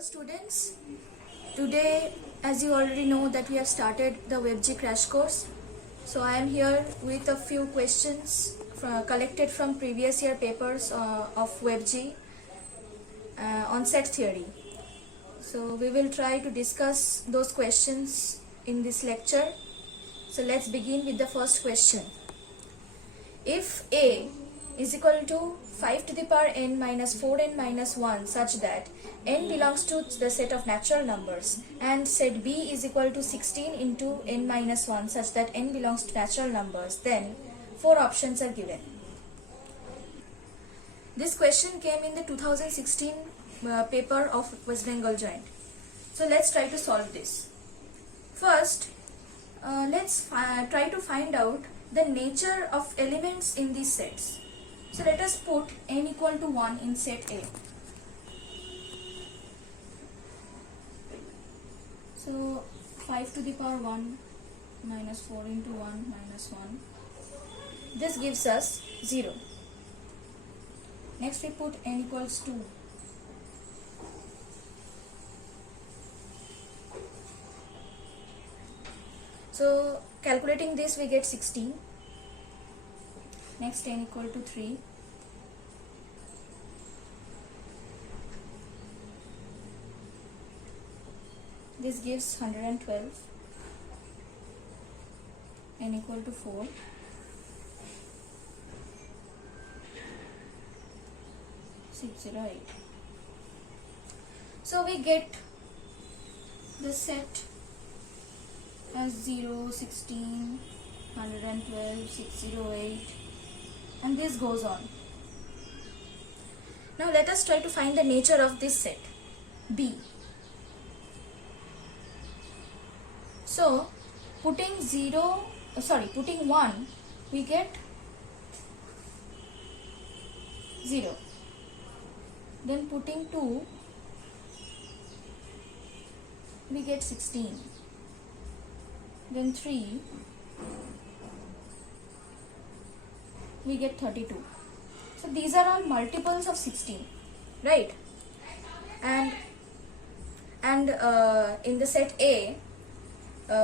Students, today as you already know that we have started the WebG crash course. So I am here with a few questions collected from previous year papers of WebG on set theory. So we will try to discuss those questions in this lecture. So let's begin with the first question. If A is equal to 5 to the power n minus 4n minus 1 such that n belongs to the set of natural numbers and set B is equal to 16 into n minus 1 such that n belongs to natural numbers, then 4 options are given. This question came in the 2016 paper of West Bengal Joint. So let's try to solve this. First, let's try to find out the nature of elements in these sets. So let us put n equal to 1 in set A. So 5 to the power 1 minus 4 into 1 minus 1. This gives us 0. Next we put n equals 2. So calculating this we get 16. Next n equal to 3. This gives 112. N equal to 4. So we get the set as 0, 16, 112, 608, and this goes on. Now let us try to find the nature of this set B. So putting 1 we get 0. Then putting 2 we get 16. Then 3 we get 32. So these are all multiples of 16, right? And in the set A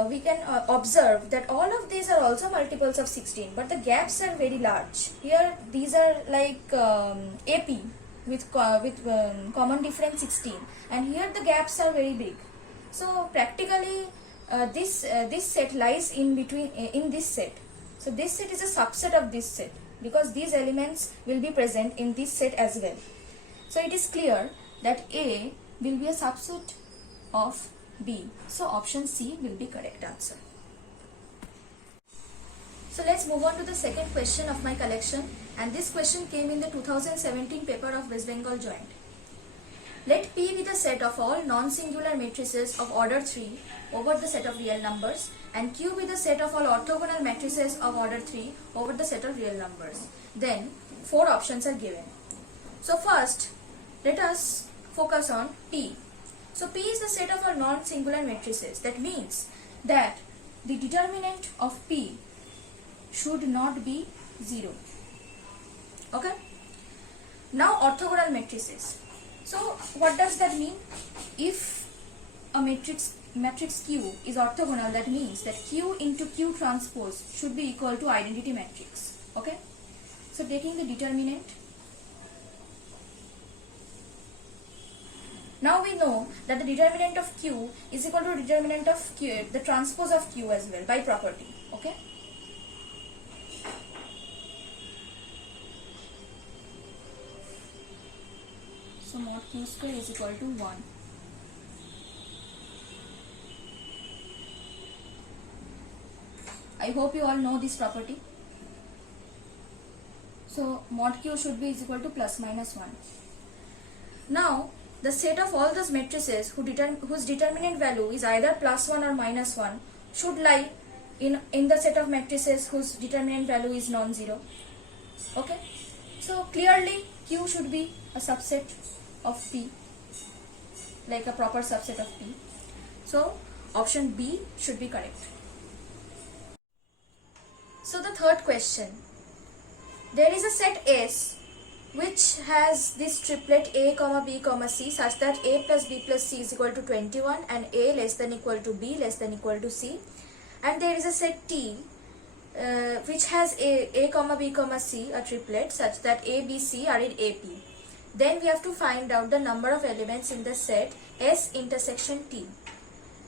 we can observe that all of these are also multiples of 16, but the gaps are very large. Here these are like AP with common difference 16, and here the gaps are very big. So practically this set lies in between in this set. So this set is a subset of this set because these elements will be present in this set as well. So it is clear that A will be a subset of B. So option C will be correct answer. So let's move on to the second question of my collection, and this question came in the 2017 paper of West Bengal Joint. Let P be the set of all non-singular matrices of order 3 over the set of real numbers, and Q be the set of all orthogonal matrices of order 3 over the set of real numbers. Then 4 options are given. So first, let us focus on P. So P is the set of all non-singular matrices. That means that the determinant of P should not be 0. Okay? Now orthogonal matrices. So what does that mean? If a matrix Q is orthogonal, that means that Q into Q transpose should be equal to identity matrix. Okay? So taking the determinant, now we know that the determinant of Q is equal to determinant of Q, the transpose of Q as well, by property. Okay? So mod Q square is equal to 1. I hope you all know this property. So mod Q should be is equal to plus minus 1. Now the set of all those matrices whose determinant value is either +1 or -1 should lie in the set of matrices whose determinant value is non-zero. Okay, so clearly Q should be a subset of P, like a proper subset of P. So option B should be correct. So the third question, there is a set S which has this triplet A, B, C such that A plus B plus C is equal to 21 and A less than equal to B less than equal to C, and there is a set T which has A, B, C, a triplet such that A, B, C are in AP. Then we have to find out the number of elements in the set S intersection T.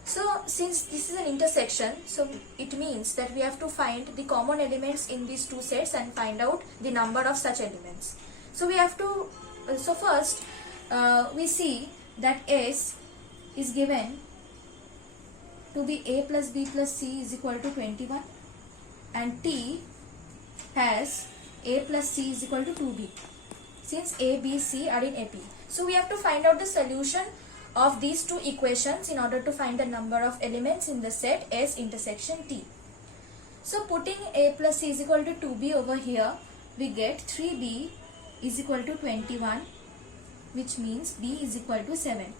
So since this is an intersection, so it means that we have to find the common elements in these two sets and find out the number of such elements. So we have to, so first we see that S is given to be A plus B plus C is equal to 21 and T has A plus C is equal to 2B, since A, B, C are in AP. So we have to find out the solution of these two equations in order to find the number of elements in the set S intersection T. So putting A plus C is equal to 2B over here, we get 3B is equal to 21, which means B is equal to 7.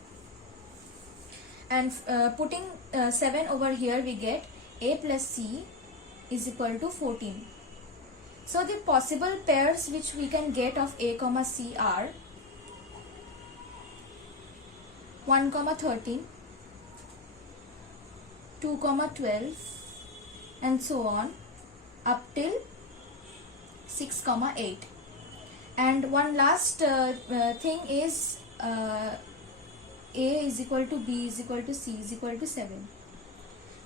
And putting 7 over here, we get A plus C is equal to 14. So the possible pairs which we can get of A, C are 1, 13, 2, 12, and so on up till 6, 8. And one last thing is A is equal to B is equal to C is equal to 7.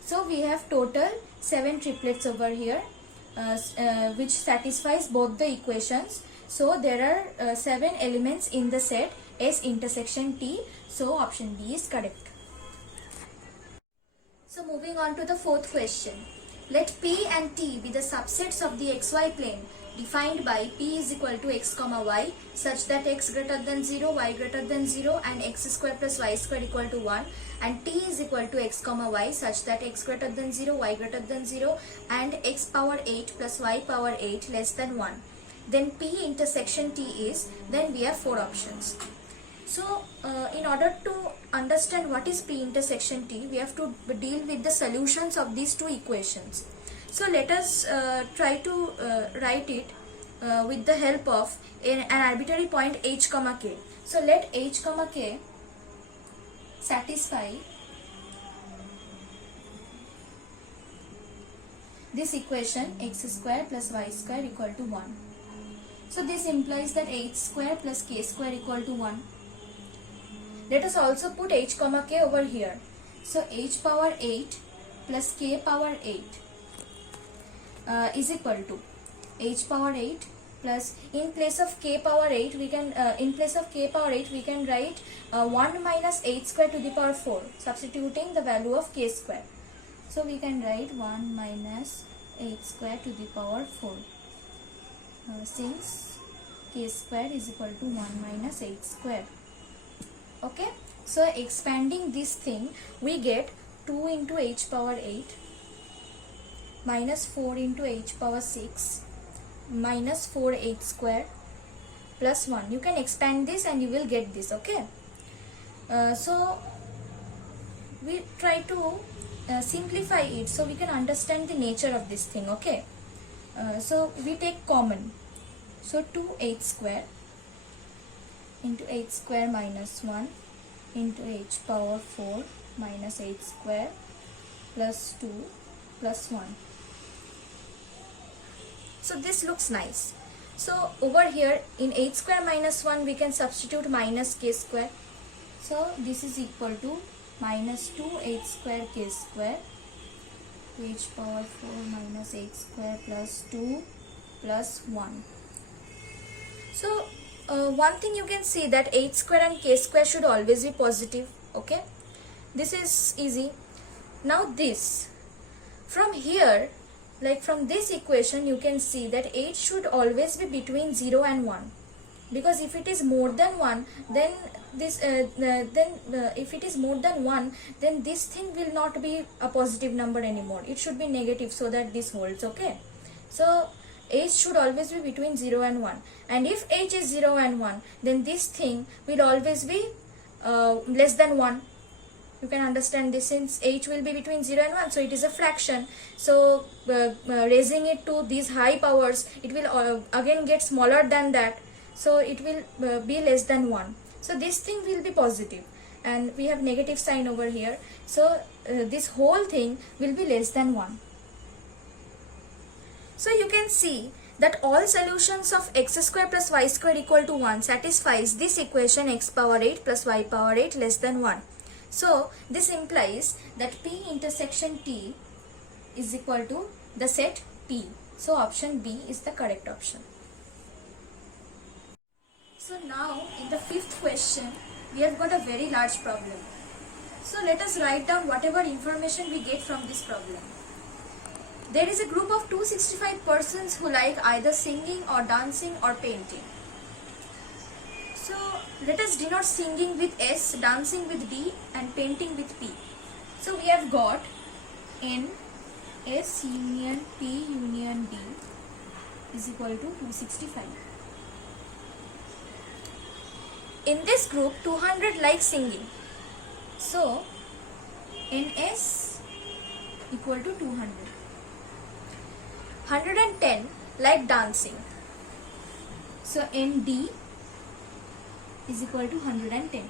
So we have total 7 triplets over here which satisfies both the equations. So there are 7 elements in the set S intersection T. So option B is correct. So moving on to the fourth question. Let P and T be the subsets of the xy plane defined by P is equal to x, y such that x greater than 0, y greater than 0 and x square plus y square equal to 1, and T is equal to x, y such that x greater than 0, y greater than 0 and x power 8 plus y power 8 less than 1. Then P intersection T is, then we have 4 options. So in order to understand what is P intersection T, we have to deal with the solutions of these two equations. So let us try to write it with the help of an arbitrary point h, k. So let h, k satisfy this equation x square plus y square equal to 1. So this implies that h square plus k square equal to 1. Let us also put h, k over here. So h power 8 plus k power 8 is equal to h power 8 plus, in place of k power 8 we can write 1 minus 8 square to the power 4, substituting the value of k square. So we can write 1 minus 8 square to the power 4 since k square is equal to 1 minus 8 square. Okay, so expanding this thing, we get 2 into h power 8 minus 4 into h power 6 minus 4h square plus 1. You can expand this and you will get this. Okay, so we try to simplify it so we can understand the nature of this thing. Okay, so we take common. So 2h square into h square minus 1 into h power 4 minus h square plus 2 plus 1. So this looks nice. So over here in h square minus 1 we can substitute minus k square. So this is equal to minus 2h square k square h power 4 minus h square plus 2 plus 1. So one thing you can see that h square and k square should always be positive. Okay, this is easy. Now this, from here, like from this equation you can see that h should always be between 0 and 1. because if it is more than 1, then if it is more than 1, then this thing will not be a positive number anymore. It should be negative so that this holds. Okay, so h should always be between 0 and 1, and if h is 0 and 1, then this thing will always be less than 1. You can understand this, since h will be between 0 and 1, so it is a fraction. So raising it to these high powers, it will again get smaller than that, so it will be less than 1. So this thing will be positive, and we have negative sign over here, so this whole thing will be less than 1. So you can see that all solutions of x square plus y square equal to 1 satisfies this equation x power 8 plus y power 8 less than 1. So this implies that P intersection T is equal to the set P. So option B is the correct option. So now in the fifth question, we have got a very large problem. So let us write down whatever information we get from this problem. There is a group of 265 persons who like either singing or dancing or painting. So let us denote singing with S, dancing with D, and painting with P. So we have got N S union P union D is equal to 265. In this group, 200 like singing. So NS equal to 200. 110 like dancing. So ND is equal to 110.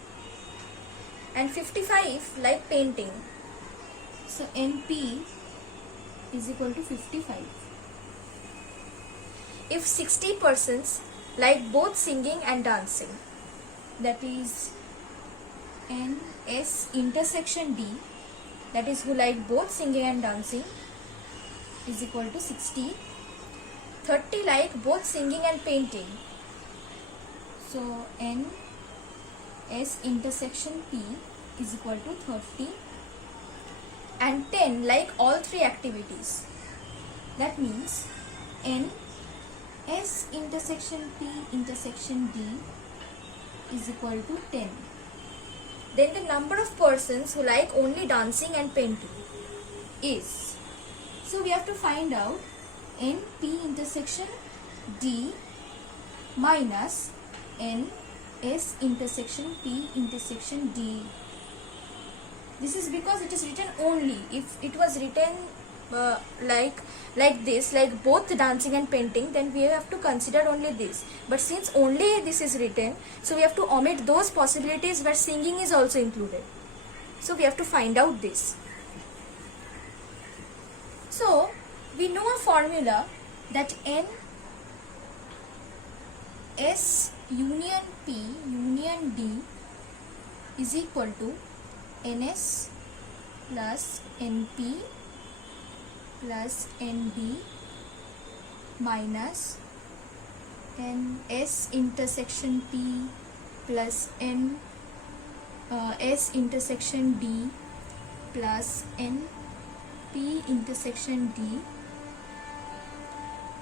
And 55 like painting. So NP is equal to 55. If 60 persons like both singing and dancing, that is NS intersection D, that is who like both singing and dancing, is equal to 60. 30 like both singing and painting. So NS intersection P is equal to 30. And 10 like all three activities. That means NS intersection P intersection D is equal to 10. Then the number of persons who like only dancing and painting is, so we have to find out NP intersection D minus NS intersection P intersection D. This is because it is written only. If it was written like this, like both dancing and painting, then we have to consider only this. But since only this is written, so we have to omit those possibilities where singing is also included. So we have to find out this. So we know a formula that NS union P union D is equal to NS plus NP plus ND minus NS intersection P plus NS intersection D plus NP intersection D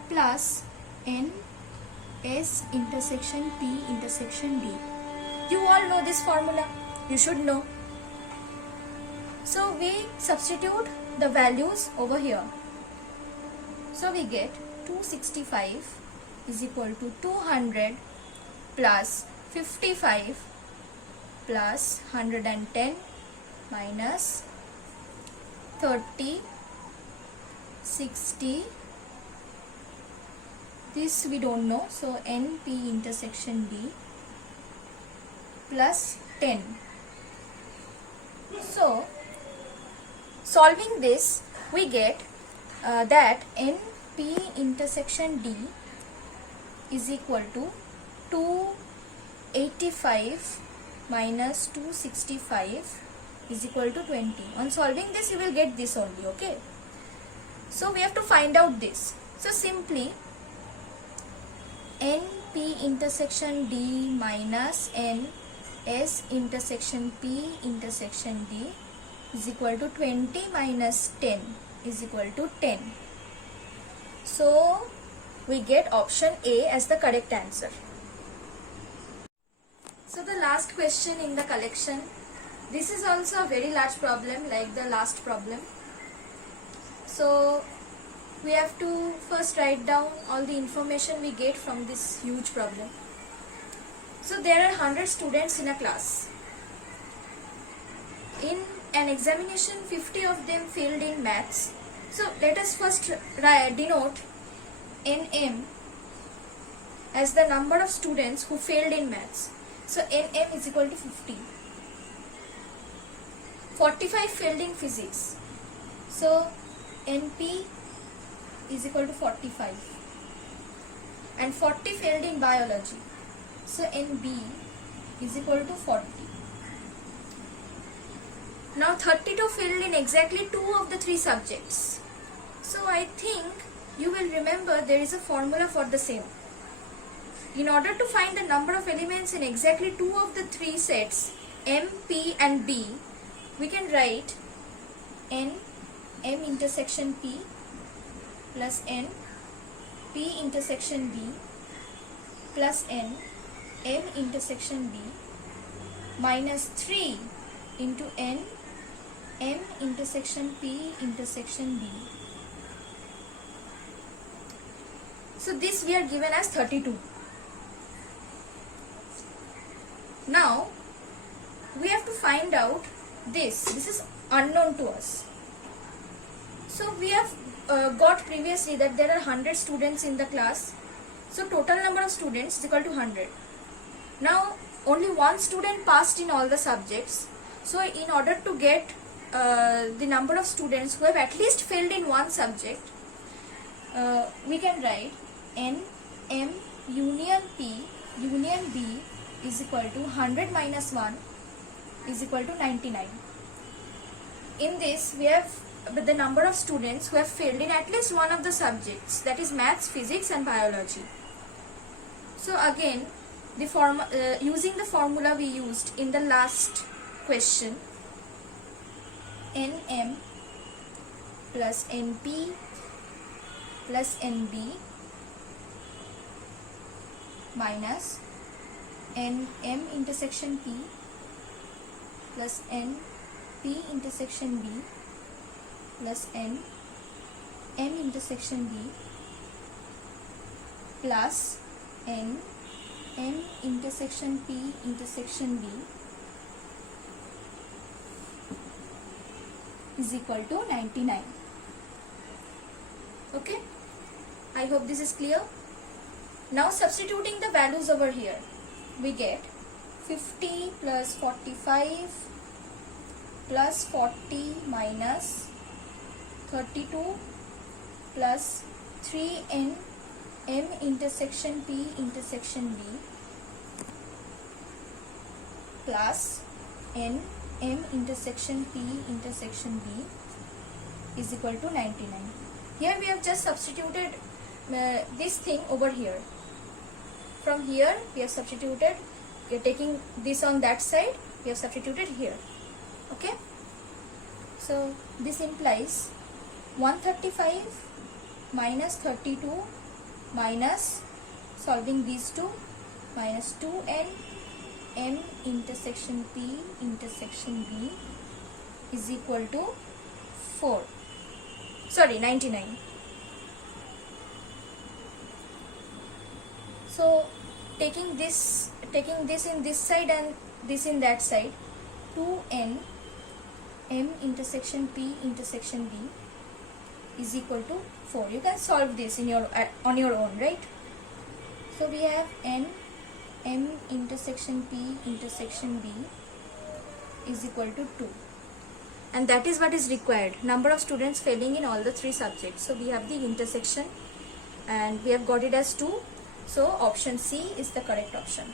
plus NS intersection P intersection D. You all know this formula. You should know. So we substitute the values over here. So we get 265 is equal to 200 plus 55 plus 110 minus 30, 60. This we don't know. So NP intersection D plus 10. So solving this, we get that NP intersection D is equal to 285 minus 265 is equal to 20. On solving this, you will get this only, okay? So we have to find out this. So simply NP intersection D minus NS intersection P intersection D is equal to 20 minus 10 is equal to 10. So we get option A as the correct answer. So the last question in the collection, this is also a very large problem like the last problem. So we have to first write down all the information we get from this huge problem. So there are 100 students in a class. In an examination, 50 of them failed in maths. So let us first denote NM as the number of students who failed in maths. So NM is equal to 50. 45 failed in physics. So NP is equal to 45. And 40 failed in biology. So NB is equal to 40. Now 32 failed in exactly 2 of the 3 subjects. So I think you will remember there is a formula for the same. In order to find the number of elements in exactly 2 of the 3 sets, M, P and B, we can write N, M intersection P plus N, P intersection B plus N, M intersection B minus 3 into N, M intersection P intersection B. So this we are given as 32. Now we have to find out this is unknown to us. So we have got previously that there are 100 students in the class. So total number of students is equal to 100. Now only one student passed in all the subjects. So in order to get the number of students who have at least failed in one subject, we can write N, M union P union B is equal to 100 minus 1 is equal to 99. In this we have the number of students who have failed in at least one of the subjects, that is maths, physics and biology. So again using the formula we used in the last question, NM plus NP plus NB minus NM intersection P plus NP intersection B plus NM intersection B plus NM intersection P intersection B is equal to 99. Okay, I hope this is clear. Now substituting the values over here, we get 50 plus 45 plus 40 minus 32 plus 3n M intersection P intersection B plus N M intersection P intersection B is equal to 99. Here we have just substituted this thing over here. From here we have substituted, we are taking this on that side, we have substituted here. Okay, so this implies 135 minus 32 minus, solving these two, minus 2n M intersection P intersection B is equal to 99. So taking this in this side and this in that side, 2n M intersection P intersection B is equal to 4. You can solve this in on your own, right? So we have N M intersection P intersection B is equal to 2, and that is what is required, number of students failing in all the 3 subjects. So we have the intersection and we have got it as 2. So option C is the correct option.